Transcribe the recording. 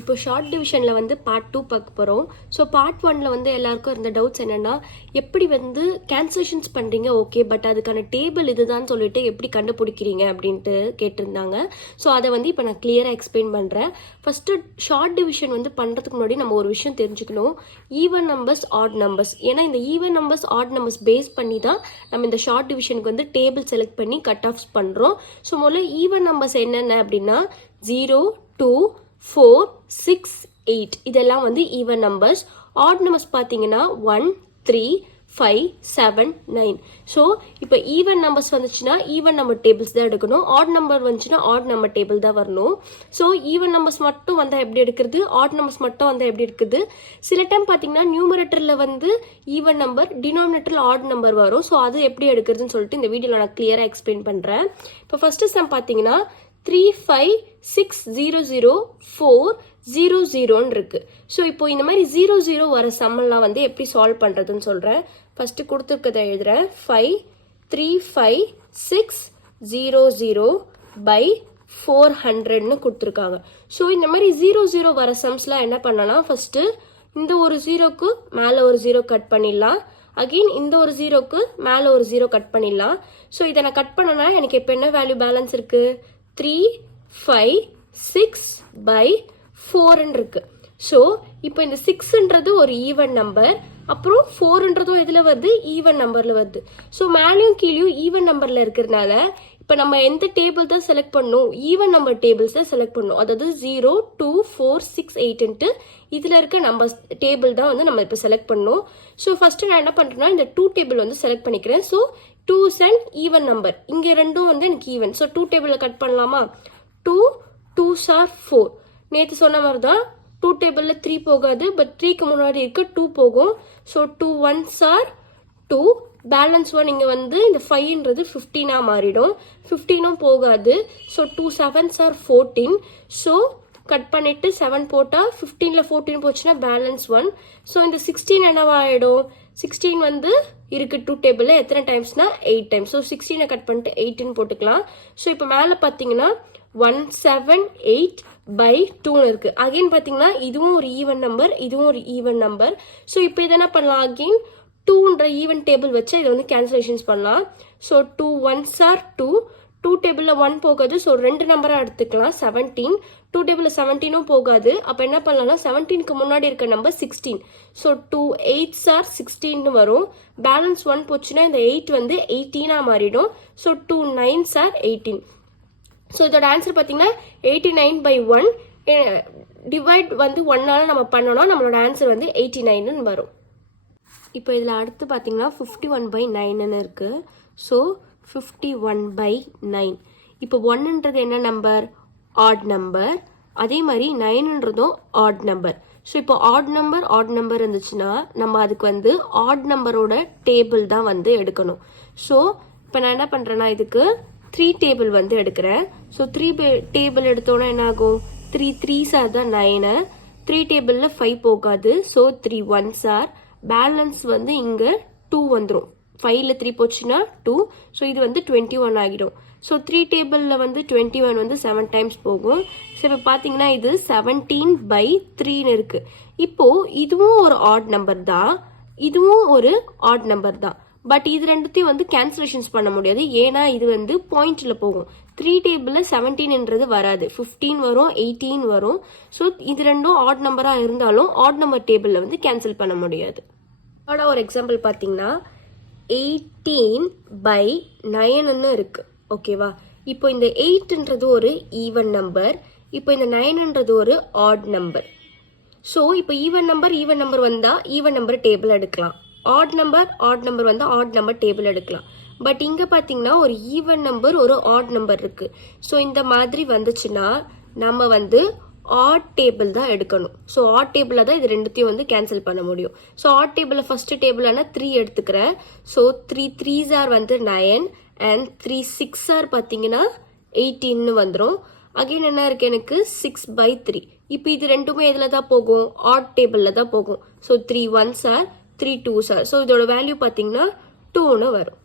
இப்போ ஷார்ட் டிவிஷனில் வந்து பார்ட் 2 பார்க்க போகிறோம். ஸோ பார்ட் 1ல் வந்து எல்லாருக்கும் இருந்த டவுட்ஸ் என்னென்னா, எப்படி வந்து கேன்சலேஷன்ஸ் பண்ணுறீங்க ஓகே, பட் அதுக்கான டேபிள் இதுதான் சொல்லிட்டு எப்படி கண்டுபிடிக்கிறீங்க அப்படின்ட்டு கேட்டிருந்தாங்க. ஸோ அதை வந்து இப்போ நான் கிளியராக எக்ஸ்பிளைன் பண்ணுறேன். ஃபஸ்ட்டு ஷார்ட் டிவிஷன் வந்து பண்ணுறதுக்கு முன்னாடி நம்ம ஒரு விஷயம் தெரிஞ்சுக்கணும், ஈவன் நம்பர்ஸ் ஆட் நம்பர்ஸ். ஏன்னா இந்த even numbers odd numbers base பண்ணி தான் நம்ம இந்த ஷார்ட் டிவிஷனுக்கு வந்து டேபிள் செலக்ட் பண்ணி கட் ஆஃப்ஸ் பண்ணுறோம். ஸோ முதல்ல ஈவன் நம்பர்ஸ் என்னென்ன அப்படின்னா 0, 2, 4, 6, 8 இதெல்லாம் வந்து ஈவன் நம்பர்ஸ். ஆட் நம்பர்ஸ் பார்த்தீங்கன்னா 1, 3, 5, 7, 9. ஸோ இப்போ ஈவன் நம்பர்ஸ் வந்துச்சுன்னா ஈவன் நம்பர் டேபிள்ஸ் தான் எடுக்கணும், ஆட் நம்பர் வந்துச்சுன்னா ஆட் நம்பர் டேபிள் தான் வரணும். ஸோ ஈவன் நம்பர்ஸ் மட்டும் வந்தால் எப்படி எடுக்கிறது, ஆட் நம்பர்ஸ் மட்டும் வந்தால் எப்படி எடுக்குது. சில டைம் பார்த்தீங்கன்னா நியூமரேட்டரில் வந்து ஈவன் நம்பர், டினாமினேட்டரில் ஆட் நம்பர் வரும். ஸோ அது எப்படி எடுக்கிறதுன்னு சொல்லிட்டு இந்த வீடியோவில் நான் கிளியராக எக்ஸ்பிளைன் பண்ணுறேன். இப்போ ஃபஸ்ட்டு சம் பார்த்தீங்கன்னா 3, 5, 6, 0, 0, 4, 0, 0ன்னு இருக்கு. ஸோ இப்போ இந்த மாதிரி 0, 0 வர சம்மெல்லாம் வந்து எப்படி சால்வ் பண்ணுறதுன்னு சொல்கிறேன். ஃபஸ்ட்டு கொடுத்துருக்கதை எழுதுகிறேன். 5, 3, 5, 6, 0, 0 by 400ன்னு கொடுத்துருக்காங்க. ஸோ இந்த மாதிரி 0, 0 வர சம்ஸ்லாம் என்ன பண்ணலாம், ஃபஸ்ட்டு இந்த ஒரு 0க்கு மேலே ஒரு 0 கட் பண்ணிடலாம், அகெயின் இந்த ஒரு 0க்கு மேலே ஒரு 0 கட் பண்ணிடலாம். ஸோ இதை நான் கட் பண்ணனா எனக்கு இப்போ என்ன வேல்யூ பேலன்ஸ் இருக்குது, 3, 5, 6 by 4ன்னு இருக்கு. ஸோ இப்போ இந்த 6ன்றது ஒரு ஈவன் நம்பர், அப்புறம் 4ன்றதும் எதில் வருது, ஈவன் நம்பரில் வருது. ஸோ மேலேயும் கீழேயும் ஈவன் நம்பரில் இருக்கிறதுனால இப்போ நம்ம எந்த டேபிள் தான் செலக்ட் பண்ணணும், ஈவன் நம்பர் டேபிள்ஸ் தான் செலக்ட் பண்ணணும். அதாவது 0, 2, 4, 6, 8ன்ட்டு இதில் இருக்க நம்பர் டேபிள் தான் வந்து நம்ம இப்போ செலக்ட் பண்ணணும். ஸோ ஃபஸ்ட்டு நான் என்ன பண்ணுறேன்னா இந்த 2 டேபிள் வந்து செலக்ட் பண்ணிக்கிறேன். So 2's and even number, இங்கே ரெண்டும் வந்து எனக்கு ஈவன். ஸோ 2 டேபிளில் கட் பண்ணலாமா, 2, 2's are 4. நேற்று சொன்ன மாதிரி தான் 2 டேபிளில் 3 போகாது, பட் 3க்கு முன்னாடி இருக்க 2 போகும். ஸோ 2 1's are 2, பேலன்ஸ் 1 இங்கே வந்து இந்த 5ன்றது 15ஆக மாறிடும், 15ம் போகாது. So 2 7's are 14. So cut பண்ணிவிட்டு 7 போட்டால் 15ல் 14 போச்சுன்னா பேலன்ஸ் 1. ஸோ இந்த 16 என்னவாயிடும், 16 வந்து இருக்கு 2 டேபிளில் எத்தனை டைம்ஸ்னா 8 டைம்ஸ். ஸோ 16 கட் பண்ணிட்டு 8ன்னு போட்டுக்கலாம். ஸோ இப்போ மேலே பார்த்தீங்கன்னா 178 by 2ன்னு இருக்கு. அகெயின் பார்த்தீங்கன்னா இதுவும் ஒரு ஈவன் நம்பர், இதுவும் ஒரு ஈவன் நம்பர். ஸோ இப்போ இதை என்ன பண்ணலாம், அகெயின் 2ன்ற ஈவன் டேபிள் வச்சு இதை வந்து கேன்சலேஷன்ஸ் பண்ணலாம். ஸோ 2 1's are 2, 2 டேபிளில் 1 போகாது. ஸோ 2 நம்பராக எடுத்துக்கலாம், 17. 2 டேபிளில் 17ம் போகாது. அப்போ என்ன பண்ணலாம்னா 17க்கு முன்னாடி இருக்க நம்பர் 16. ஸோ 2 8's are 16ன்னு வரும். பேலன்ஸ் 1 போச்சுன்னா இந்த 8 வந்து 18ஆக மாறிடும். So 2 9's are 18. ஸோ இதோட ஆன்சர் பார்த்தீங்கன்னா 89 by 1 டிவைட் வந்து 1ஆல் நம்ம பண்ணோம்னா நம்மளோட ஆன்சர் வந்து 89ன்னு வரும். இப்போ இதில் அடுத்து பார்த்தீங்கன்னா 51 by 9ன்னு இருக்குது. So 51 by 9. இப்போ 1ன்றது என்ன நம்பர், ஆட் நம்பர். அதே மாதிரி 9ன்றதும் ஆட் நம்பர். ஸோ இப்போ ஆட் நம்பர் இருந்துச்சுன்னா நம்ம அதுக்கு வந்து ஆட் நம்பரோட டேபிள் தான் வந்து எடுக்கணும். ஸோ இப்போ நான் என்ன பண்ணுறேன்னா இதுக்கு 3 டேபிள் வந்து எடுக்கிறேன். ஸோ 3 டேபிள் எடுத்தோன்னா என்ன ஆகும், 3 3's are தான் 9, 3 டேபிளில் 5 போகாது. ஸோ 3 1's are, பேலன்ஸ் வந்து இங்கே 2 வந்துடும். 5ல் 3 போச்சுன்னா 2. ஸோ இது வந்து 21 ஆகிடும். ஸோ 3 டேபிளில் வந்து 21 வந்து 7 டைம்ஸ் போகும். ஸோ இப்போ பார்த்தீங்கன்னா இது 17 by 3ன்னு இருக்குது. இப்போது இதுவும் ஒரு ஆட் நம்பர் தான், இதுவும் ஒரு ஆட் நம்பர் தான். பட் இது ரெண்டுத்தையும் வந்து கேன்சலேஷன்ஸ் பண்ண முடியாது, ஏன்னா இது வந்து பாயிண்டில் போகும். 3 டேபிளில் 17ன்றது வராது, 15 வரும், 18 வரும். ஸோ இது ரெண்டும் ஆட் நம்பராக இருந்தாலும் ஆட் நம்பர் டேபிளில் வந்து கேன்சல் பண்ண முடியாது. அதோட ஒரு எக்ஸாம்பிள் பார்த்தீங்கன்னா 18 by 9ன்னு இருக்குது. ஓகேவா, இப்போ இந்த 8ன்றது ஒரு ஈவன் நம்பர், இப்போ இந்த 9ன்றது ஒரு ஆட் நம்பர். ஸோ இப்போ ஈவன் நம்பர் வந்தால் ஈவன் நம்பர் டேபிள் எடுக்கலாம், ஆட் நம்பர் வந்து ஆட் நம்பர் டேபிள் எடுக்கலாம். பட் இங்கே பார்த்தீங்கன்னா ஒரு ஈவன் நம்பர் ஒரு ஆட் நம்பர் இருக்குது. ஸோ இந்த மாதிரி வந்துச்சுன்னா நம்ம வந்து ஆட் டேபிள் தான் எடுக்கணும். ஸோ ஆட் டேபிளில் தான் இது ரெண்டுத்தையும் வந்து கேன்சல் பண்ண முடியும். ஸோ ஆட் டேபிளில் ஃபஸ்ட்டு டேபிளான 3 எடுத்துக்கிறேன். ஸோ 3 3's are வந்து 9 அண்ட் 3 6's are பார்த்தீங்கன்னா 18ன்னு வந்துடும். அகெயின் என்ன இருக்குது எனக்கு 6 by 3. இப்போ இது ரெண்டுமே எதில் தான் போகும், ஆட் டேபிளில் தான் போகும். So 3 1's are, 3 2's are. So இதோட வேல்யூ பார்த்தீங்கன்னா 2ன்னு வரும்.